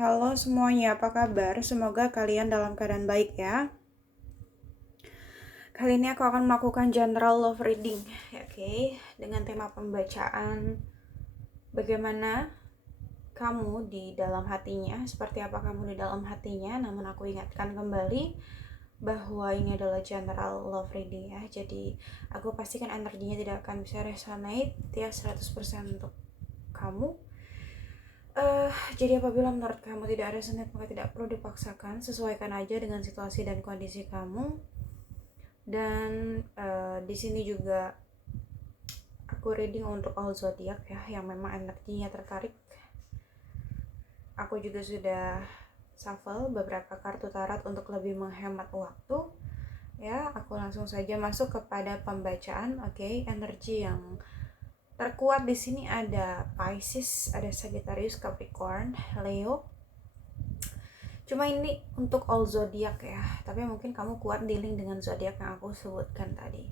Halo semuanya, apa kabar? Semoga kalian dalam keadaan baik ya. Kali ini aku akan melakukan general love reading, oke, dengan tema pembacaan bagaimana kamu di dalam hatinya, seperti apa kamu di dalam hatinya. Namun aku ingatkan kembali bahwa ini adalah general love reading ya. Jadi aku pastikan energinya tidak akan bisa resonate ya 100% untuk kamu. Jadi apabila menurut kamu tidak resonate, maka tidak perlu dipaksakan, sesuaikan aja dengan situasi dan kondisi kamu. Dan di sini juga aku reading untuk all zodiak ya, yang memang energinya tertarik. Aku juga sudah shuffle beberapa kartu tarot untuk lebih menghemat waktu. Ya, aku langsung saja masuk kepada pembacaan. Oke, energi yang terkuat di sini ada Pisces, ada Sagittarius, Capricorn, Leo. Cuma ini untuk all zodiak ya, tapi mungkin kamu kuat dealing dengan zodiak yang aku sebutkan tadi.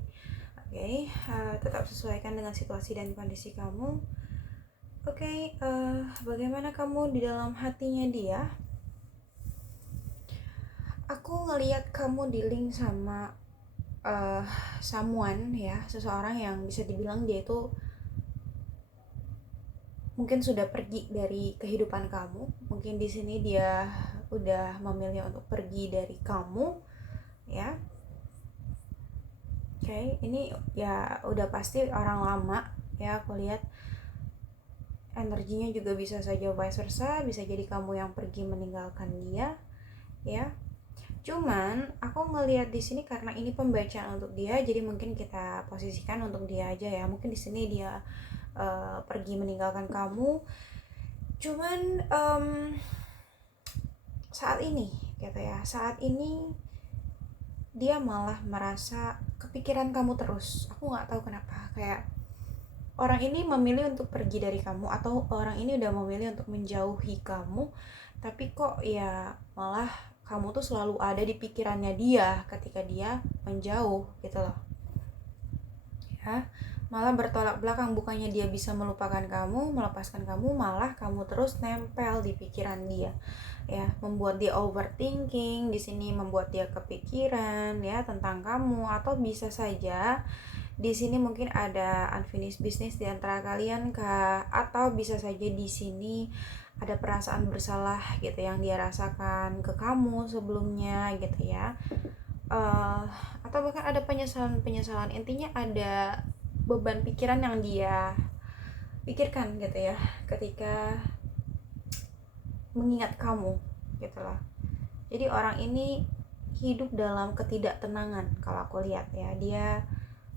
Oke, tetap sesuaikan dengan situasi dan kondisi kamu. Oke, bagaimana kamu di dalam hatinya dia? Aku ngelihat kamu dealing sama someone ya, seseorang yang bisa dibilang dia itu mungkin sudah pergi dari kehidupan kamu. Mungkin di sini dia udah memilih untuk pergi dari kamu, ya. Oke, ini ya udah pasti orang lama ya. Aku lihat energinya juga bisa saja vice versa, bisa jadi kamu yang pergi meninggalkan dia, ya. Cuman aku ngelihat di sini karena ini pembacaan untuk dia, jadi mungkin kita posisikan untuk dia aja ya. Mungkin di sini dia pergi meninggalkan kamu. Cuman saat ini gitu ya, saat ini dia malah merasa kepikiran kamu terus. Aku nggak tahu kenapa, kayak orang ini memilih untuk pergi dari kamu, atau orang ini udah memilih untuk menjauhi kamu, tapi kok ya malah kamu tuh selalu ada di pikirannya dia ketika dia menjauh gitu loh ya. Malah bertolak belakang, bukannya dia bisa melupakan kamu, melepaskan kamu, malah kamu terus nempel di pikiran dia ya, membuat dia overthinking di sini, membuat dia kepikiran ya tentang kamu. Atau bisa saja di sini mungkin ada unfinished business di antara kalian kah, atau bisa saja di sini ada perasaan bersalah gitu yang dia rasakan ke kamu sebelumnya gitu ya. Atau bahkan ada penyesalan. Intinya ada beban pikiran yang dia pikirkan gitu ya ketika mengingat kamu gitu loh. Jadi orang ini hidup dalam ketidaktenangan kalau aku lihat ya. Dia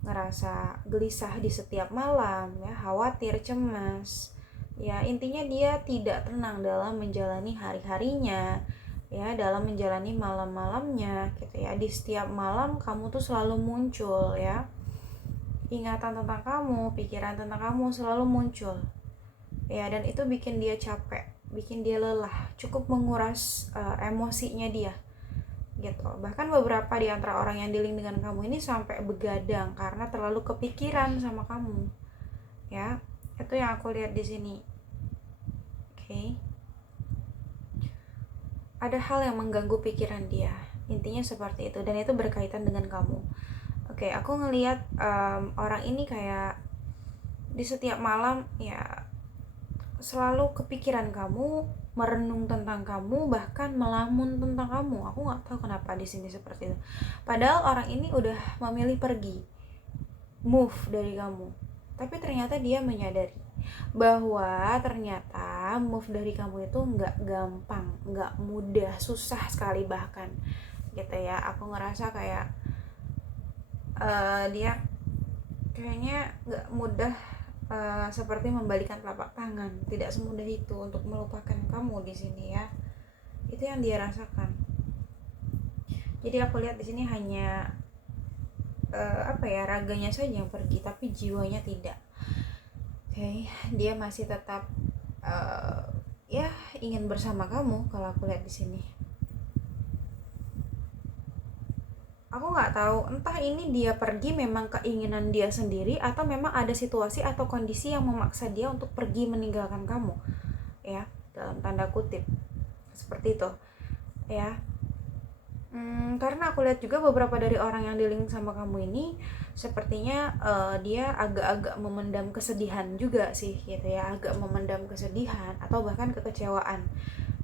ngerasa gelisah di setiap malam ya, khawatir, cemas ya. Intinya dia tidak tenang dalam menjalani hari-harinya ya, dalam menjalani malam-malamnya gitu ya. Di setiap malam kamu tuh selalu muncul ya, ingatan tentang kamu, pikiran tentang kamu selalu muncul ya. Dan itu bikin dia capek, bikin dia lelah, cukup menguras emosinya dia gitu. Bahkan beberapa di antara orang yang dealing dengan kamu ini sampai begadang karena terlalu kepikiran sama kamu ya. Itu yang aku lihat di sini. Oke. Ada hal yang mengganggu pikiran dia, intinya seperti itu, dan itu berkaitan dengan kamu. Oke, aku ngelihat orang ini kayak di setiap malam ya selalu kepikiran kamu, merenung tentang kamu, bahkan melamun tentang kamu. Aku nggak tahu kenapa di sini seperti itu. Padahal orang ini udah memilih pergi, move dari kamu, tapi ternyata dia menyadari bahwa ternyata move dari kamu itu nggak gampang, nggak mudah, susah sekali bahkan gitu ya. Aku ngerasa kayak dia kayaknya nggak mudah, seperti membalikan telapak tangan. Tidak semudah itu untuk melupakan kamu di sini ya. Itu yang dia rasakan. Jadi aku lihat di sini hanya raganya saja yang pergi, tapi jiwanya tidak. Oke, dia masih tetap ya ingin bersama kamu kalau aku lihat di sini. Aku nggak tahu, entah ini dia pergi memang keinginan dia sendiri, atau memang ada situasi atau kondisi yang memaksa dia untuk pergi meninggalkan kamu ya, dalam tanda kutip. seperti itu ya. Karena aku lihat juga beberapa dari orang yang dealing sama kamu ini sepertinya dia agak-agak memendam kesedihan juga sih gitu ya, agak memendam kesedihan atau bahkan kekecewaan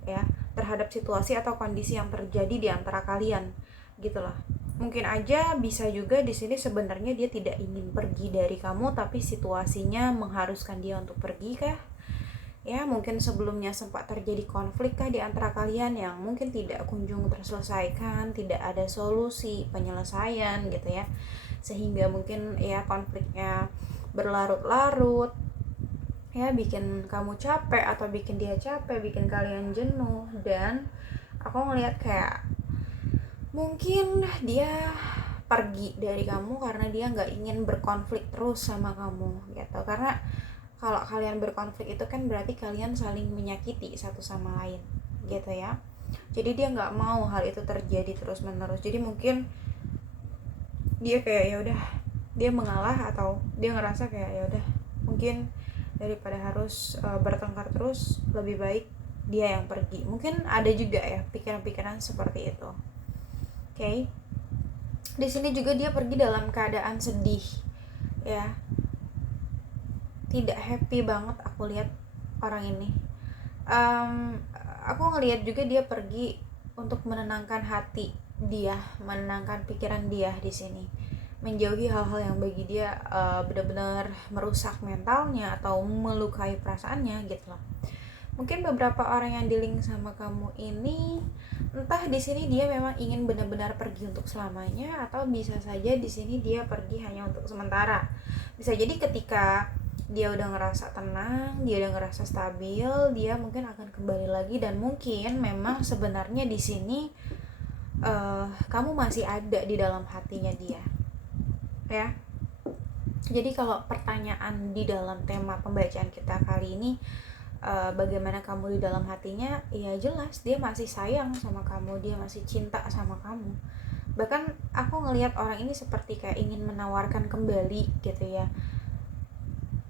ya terhadap situasi atau kondisi yang terjadi di antara kalian gitu loh. Mungkin aja bisa juga di sini sebenarnya dia tidak ingin pergi dari kamu, tapi situasinya mengharuskan dia untuk pergi kah? Ya, mungkin sebelumnya sempat terjadi konflik kah di antara kalian yang mungkin tidak kunjung terselesaikan, tidak ada solusi penyelesaian gitu ya. Sehingga mungkin ya konfliknya berlarut-larut, ya bikin kamu capek atau bikin dia capek, bikin kalian jenuh. Dan aku ngelihat kayak mungkin dia pergi dari kamu karena dia nggak ingin berkonflik terus sama kamu gitu. Karena kalau kalian berkonflik itu kan berarti kalian saling menyakiti satu sama lain gitu ya. Jadi dia nggak mau hal itu terjadi terus menerus. Jadi mungkin dia kayak ya udah, dia mengalah atau dia ngerasa kayak ya udah, mungkin daripada harus bertengkar terus, lebih baik dia yang pergi. Mungkin ada juga ya pikiran-pikiran seperti itu. Oke. Di sini juga dia pergi dalam keadaan sedih ya, tidak happy banget aku lihat orang ini. Aku ngelihat juga dia pergi untuk menenangkan hati dia, menenangkan pikiran dia di sini, menjauhi hal-hal yang bagi dia benar-benar merusak mentalnya atau melukai perasaannya gitu loh. Mungkin beberapa orang yang dealing sama kamu ini entah di sini dia memang ingin benar-benar pergi untuk selamanya, atau bisa saja di sini dia pergi hanya untuk sementara. Bisa jadi ketika dia udah ngerasa tenang, dia udah ngerasa stabil, dia mungkin akan kembali lagi. Dan mungkin memang sebenarnya di sini kamu masih ada di dalam hatinya dia ya. Jadi kalau pertanyaan di dalam tema pembacaan kita kali ini, bagaimana kamu di dalam hatinya, ya jelas dia masih sayang sama kamu, dia masih cinta sama kamu. Bahkan aku ngelihat orang ini seperti kayak ingin menawarkan kembali gitu ya,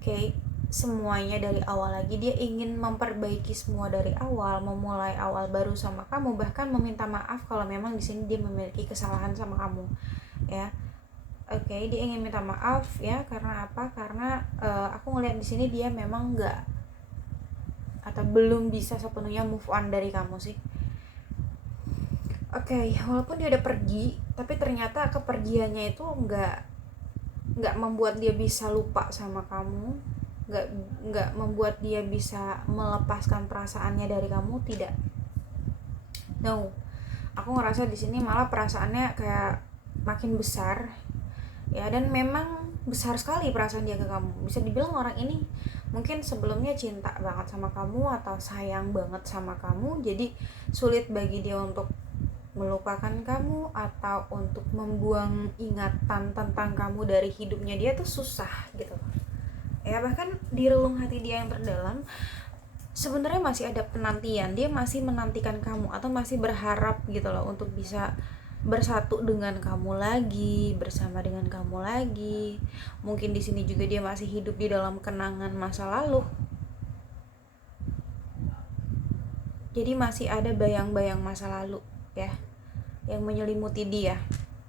kayak semuanya dari awal lagi. Dia ingin memperbaiki semua dari awal, memulai awal baru sama kamu, bahkan meminta maaf kalau memang di sini dia memiliki kesalahan sama kamu ya. Oke, dia ingin minta maaf ya. Karena apa? Karena aku ngelihat di sini dia memang nggak atau belum bisa sepenuhnya move on dari kamu sih. Oke, walaupun dia udah pergi, tapi ternyata kepergiannya itu nggak membuat dia bisa lupa sama kamu, nggak membuat dia bisa melepaskan perasaannya dari kamu, tidak. No, aku ngerasa di sini malah perasaannya kayak makin besar ya. Dan memang besar sekali perasaan dia ke kamu. Bisa dibilang orang ini mungkin sebelumnya cinta banget sama kamu atau sayang banget sama kamu, jadi sulit bagi dia untuk melupakan kamu atau untuk membuang ingatan tentang kamu dari hidupnya dia tuh susah gitu ya. Bahkan di relung hati dia yang terdalam sebenarnya masih ada penantian, dia masih menantikan kamu atau masih berharap gitu loh untuk bisa bersatu dengan kamu lagi, bersama dengan kamu lagi. Mungkin di sini juga dia masih hidup di dalam kenangan masa lalu. Jadi masih ada bayang-bayang masa lalu ya yang menyelimuti dia.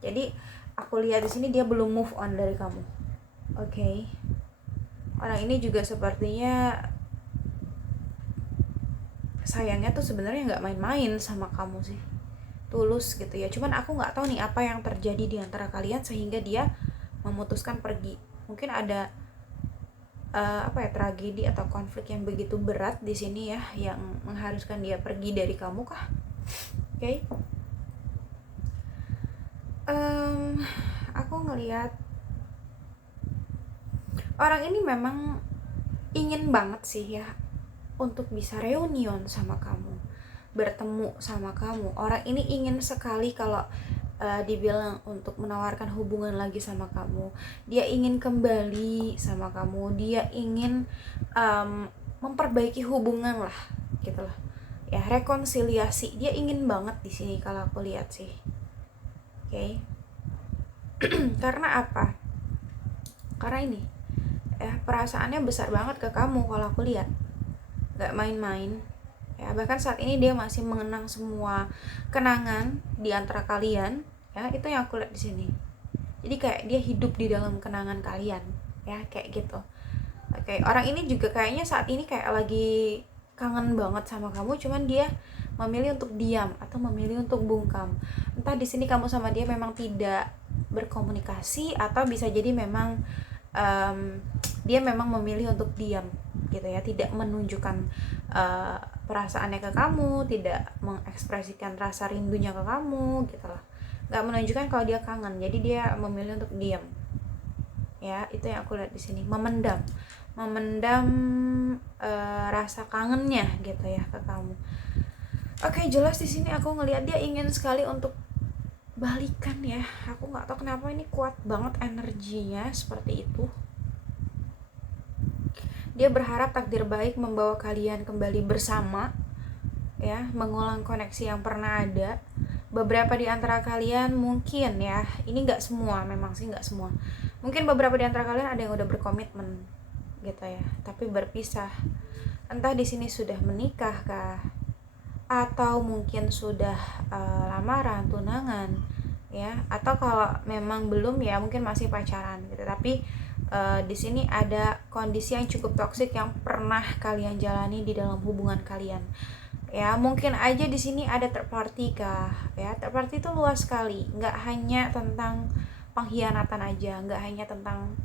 Jadi aku lihat di sini dia belum move on dari kamu. Oke. Orang ini juga sepertinya sayangnya tuh sebenarnya nggak main-main sama kamu sih, tulus gitu ya. Cuman aku nggak tahu nih apa yang terjadi di antara kalian sehingga dia memutuskan pergi. Mungkin ada tragedi atau konflik yang begitu berat di sini ya, yang mengharuskan dia pergi dari kamu kah? Oke. Aku ngelihat orang ini memang ingin banget sih ya untuk bisa reunian sama kamu, bertemu sama kamu. Orang ini ingin sekali kalau dibilang untuk menawarkan hubungan lagi sama kamu. Dia ingin kembali sama kamu, dia ingin memperbaiki hubungan lah gitu lah ya, rekonsiliasi. Dia ingin banget di sini kalau aku lihat sih. Oke. Karena apa? Karena ini perasaannya besar banget ke kamu kalau aku lihat, nggak main-main ya. Bahkan saat ini dia masih mengenang semua kenangan di antara kalian, ya. Itu yang aku lihat di sini. Jadi kayak dia hidup di dalam kenangan kalian, ya, kayak gitu. Oke, orang ini juga kayaknya saat ini kayak lagi kangen banget sama kamu, cuman dia memilih untuk diam atau memilih untuk bungkam. Entah di sini kamu sama dia memang tidak berkomunikasi, atau bisa jadi memang dia memang memilih untuk diam gitu ya, tidak menunjukkan perasaannya ke kamu, tidak mengekspresikan rasa rindunya ke kamu gitu lah, nggak menunjukkan kalau dia kangen, jadi dia memilih untuk diam, ya. Itu yang aku lihat di sini, memendam rasa kangennya gitu ya ke kamu. Oke, jelas di sini aku ngelihat dia ingin sekali untuk balikan ya. Aku nggak tahu kenapa ini kuat banget energinya seperti itu. Dia berharap takdir baik membawa kalian kembali bersama, ya, mengulang koneksi yang pernah ada. Beberapa di antara kalian mungkin, ya, ini nggak semua, memang sih nggak semua. Mungkin beberapa di antara kalian ada yang udah berkomitmen gitu ya, tapi berpisah. Entah di sini sudah menikah kah, atau mungkin sudah lamaran, tunangan, ya, atau kalau memang belum ya mungkin masih pacaran gitu. Tapi di sini ada kondisi yang cukup toksik yang pernah kalian jalani di dalam hubungan kalian. Ya, mungkin aja di sini ada third party kah, ya. Third party itu luas sekali, nggak hanya tentang pengkhianatan aja, nggak hanya tentang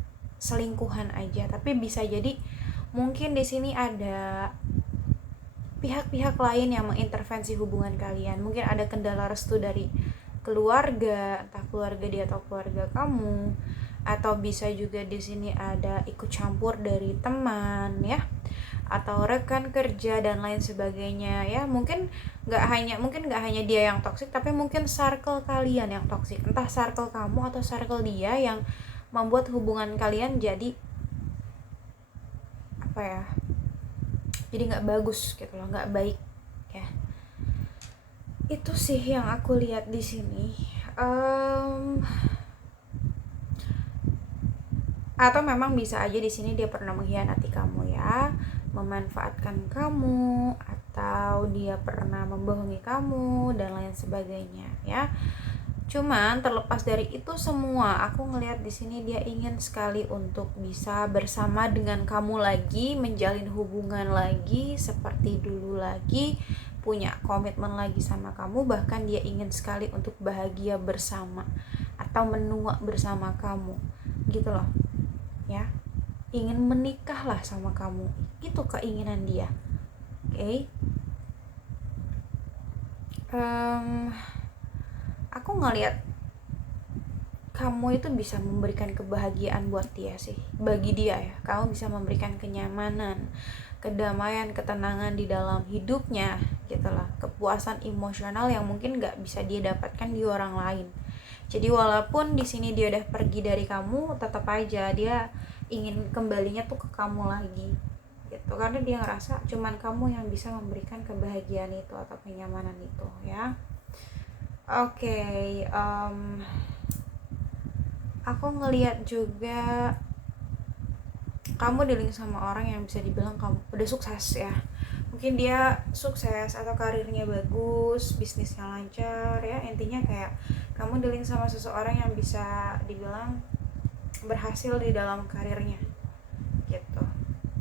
selingkuhan aja, tapi bisa jadi mungkin di sini ada pihak-pihak lain yang mengintervensi hubungan kalian. Mungkin ada kendala restu dari keluarga, entah keluarga dia atau keluarga kamu, atau bisa juga di sini ada ikut campur dari teman, ya, atau rekan kerja dan lain sebagainya, ya. Mungkin nggak hanya dia yang toksik, tapi mungkin circle kalian yang toksik, entah circle kamu atau circle dia, yang membuat hubungan kalian jadi apa ya, jadi nggak bagus gitu loh, nggak baik ya. Itu sih yang aku lihat di sini. Atau memang bisa aja di sini dia pernah mengkhianati kamu, ya, memanfaatkan kamu, atau dia pernah membohongi kamu dan lain sebagainya, ya. Cuman terlepas dari itu semua, aku ngelihat di sini dia ingin sekali untuk bisa bersama dengan kamu lagi, menjalin hubungan lagi seperti dulu lagi, punya komitmen lagi sama kamu. Bahkan dia ingin sekali untuk bahagia bersama atau menua bersama kamu gitu loh, ya. Ingin menikah lah sama kamu, itu keinginan dia. Oke. Aku ngelihat kamu itu bisa memberikan kebahagiaan buat dia sih, bagi dia ya. Kamu bisa memberikan kenyamanan, kedamaian, ketenangan di dalam hidupnya gitu lah, kepuasan emosional yang mungkin nggak bisa dia dapatkan di orang lain. Jadi walaupun di sini dia udah pergi dari kamu, tetap aja dia ingin kembalinya tuh ke kamu lagi gitu, karena dia ngerasa cuman kamu yang bisa memberikan kebahagiaan itu atau kenyamanan itu, ya. Oke, aku ngelihat juga kamu dealing sama orang yang bisa dibilang kamu udah sukses, ya. Mungkin dia sukses atau karirnya bagus, bisnisnya lancar, ya. Intinya kayak kamu dealing sama seseorang yang bisa dibilang berhasil di dalam karirnya gitu,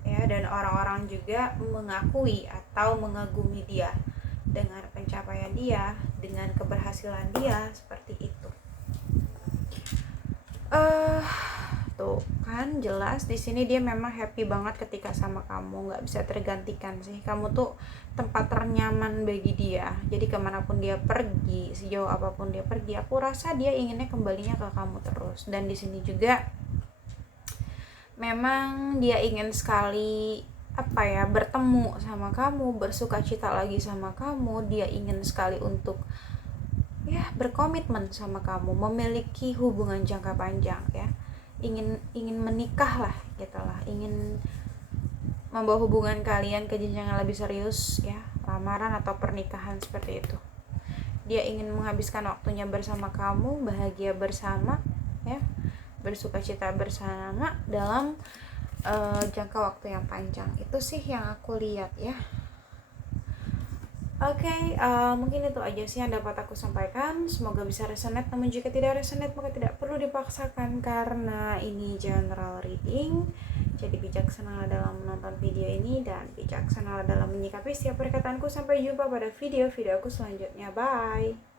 ya. Dan orang-orang juga mengakui atau mengagumi dia dengan pencapaian dia, dengan keberhasilan dia, seperti itu. Tuh kan jelas di sini dia memang happy banget ketika sama kamu, nggak bisa tergantikan sih. Kamu tuh tempat ternyaman bagi dia. Jadi kemanapun dia pergi, sejauh apapun dia pergi, aku rasa dia inginnya kembalinya ke kamu terus. Dan di sini juga memang dia ingin sekali bertemu sama kamu, bersukacita lagi sama kamu. Dia ingin sekali untuk berkomitmen sama kamu, memiliki hubungan jangka panjang, ya. Ingin menikah lah gitu lah, ingin membawa hubungan kalian ke jenjang yang lebih serius, ya, lamaran atau pernikahan seperti itu. Dia ingin menghabiskan waktunya bersama kamu, bahagia bersama, ya, bersukacita bersama dalam jangka waktu yang panjang. Itu sih yang aku lihat, ya. Oke, mungkin itu aja sih yang dapat aku sampaikan. Semoga bisa resonate, namun jika tidak resonate maka tidak perlu dipaksakan karena ini general reading. Jadi bijaksanalah dalam menonton video ini dan bijaksanalah dalam menyikapi setiap perkataanku. Sampai jumpa pada video-video aku selanjutnya. Bye.